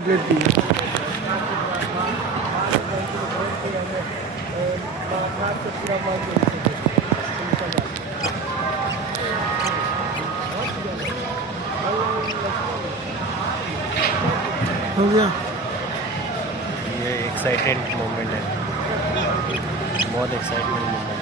Complete की है। हो गया। ये एक्साइटेड मोमेंट है, बहुत एक्साइटमेंट मोमेंट।